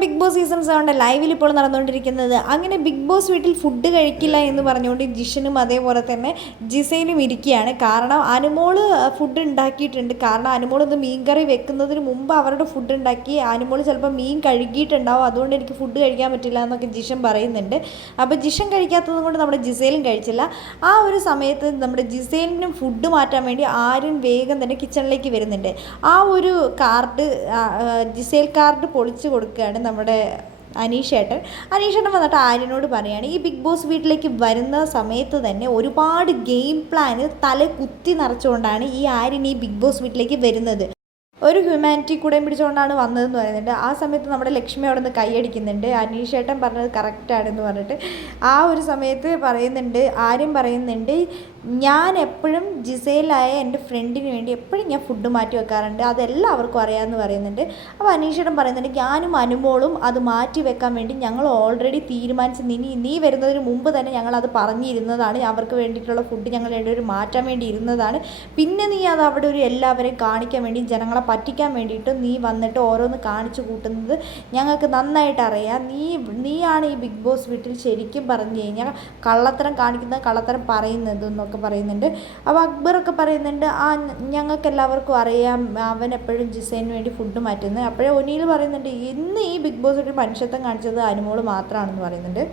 Big boss season 7 ലൈവിൽ ഇപ്പോൾ നടന്നുകൊണ്ടിരിക്കുന്നത്. അങ്ങനെ ബിഗ് ബോസ് വീട്ടിൽ ഫുഡ് കഴിക്കില്ല എന്ന് പറഞ്ഞുകൊണ്ട് ജിഷനും അതേപോലെ തന്നെ ജിസയിലും ഇരിക്കുകയാണ്. കാരണം അനുമോള് ഫുഡ് ഉണ്ടാക്കിയിട്ടുണ്ട്. കാരണം അനുമോൾ ഒന്ന് മീൻ കറി വെക്കുന്നതിന് മുമ്പ് അവരുടെ ഫുഡ് ഉണ്ടാക്കി. അനുമോൾ ചിലപ്പോൾ മീൻ കഴുകിയിട്ടുണ്ടാവും, അതുകൊണ്ട് എനിക്ക് ഫുഡ് കഴിക്കാൻ പറ്റില്ല എന്നൊക്കെ ജിഷൻ പറയുന്നുണ്ട്. അപ്പോൾ ജിഷൻ കഴിക്കാത്തത് കൊണ്ട് നമ്മുടെ ജിസയിലും കഴിച്ചില്ല. ആ ഒരു സമയത്ത് നമ്മുടെ ജിസയിലിനും ഫുഡ് മാറ്റാൻ വേണ്ടി ആര്യൻ വേഗം തന്നെ കിച്ചണിലേക്ക് വരുന്നുണ്ട്. ആ ഒരു കാർഡ് ജിസേൽ കാർഡ് പൊളിച്ചു കൊടുക്കുകയാണ് നമ്മുടെ അനീഷേട്ടൻ വന്നിട്ട് ആര്യനോട് പറയുകയാണ്, ഈ ബിഗ് ബോസ് വീട്ടിലേക്ക് വരുന്ന സമയത്ത് തന്നെ ഒരുപാട് ഗെയിം പ്ലാന് തല കുത്തി നിറച്ചുകൊണ്ടാണ് ഈ ആര്യൻ ഈ ബിഗ് ബോസ് വീട്ടിലേക്ക് വരുന്നത്. ഒരു ഹ്യൂമാനിറ്റി കൂടെയും പിടിച്ചുകൊണ്ടാണ് വന്നതെന്ന് പറയുന്നുണ്ട്. ആ സമയത്ത് നമ്മുടെ ലക്ഷ്മി അവിടെ നിന്ന് കൈയടിക്കുന്നുണ്ട്. അനീഷേട്ടൻ പറഞ്ഞത് കറക്റ്റാണെന്ന് പറഞ്ഞിട്ട് ആ ഒരു സമയത്ത് പറയുന്നുണ്ട്, ആരും പറയുന്നുണ്ട്, ഞാൻ എപ്പോഴും ജിസയിലായ എൻ്റെ ഫ്രണ്ടിന് വേണ്ടി എപ്പോഴും ഞാൻ ഫുഡ് മാറ്റി വെക്കാറുണ്ട്, അതെല്ലാവർക്കും അറിയാമെന്ന് പറയുന്നുണ്ട്. അപ്പോൾ അനീഷേട്ടൻ പറയുന്നുണ്ട്, ഞാനും അനുമോളും അത് മാറ്റി വെക്കാൻ വേണ്ടി ഞങ്ങൾ ഓൾറെഡി തീരുമാനിച്ച് നീ വരുന്നതിന് മുമ്പ് തന്നെ ഞങ്ങളത് പറഞ്ഞിരുന്നതാണ്. അവർക്ക് വേണ്ടിയിട്ടുള്ള ഫുഡ് ഞങ്ങൾ രണ്ടുപേരും മാറ്റാൻ വേണ്ടി ഇരുന്നതാണ്. പിന്നെ നീ അത് അവിടെ ഒരു എല്ലാവരെയും കാണിക്കാൻ വേണ്ടി ജനങ്ങളെ പറ്റിക്കാൻ വേണ്ടിയിട്ട് നീ വന്നിട്ട് ഓരോന്ന് കാണിച്ചു കൂട്ടുന്നത് ഞങ്ങൾക്ക് നന്നായിട്ട് അറിയാം. നീയാണ് ഈ ബിഗ് ബോസ് വീട്ടിൽ ശരിക്കും പറഞ്ഞു കഴിഞ്ഞാൽ കള്ളത്തരം കാണിക്കുന്നത്, കള്ളത്തരം പറയുന്നത് എന്നൊക്കെ പറയുന്നുണ്ട്. അപ്പോൾ അക്ബറൊക്കെ പറയുന്നുണ്ട്, ഞങ്ങൾക്ക് എല്ലാവർക്കും അറിയാം അവൻ എപ്പോഴും ജിസൈന് വേണ്ടി ഫുഡ് മാറ്റുന്നത്. അപ്പോഴേ ഒനീൽ പറയുന്നുണ്ട്, ഇന്ന് ഈ ബിഗ് ബോസ് വീട്ടിൽ മനുഷ്യത്വം കാണിച്ചത് അനുമോൾ മാത്രമാണെന്ന് പറയുന്നുണ്ട്.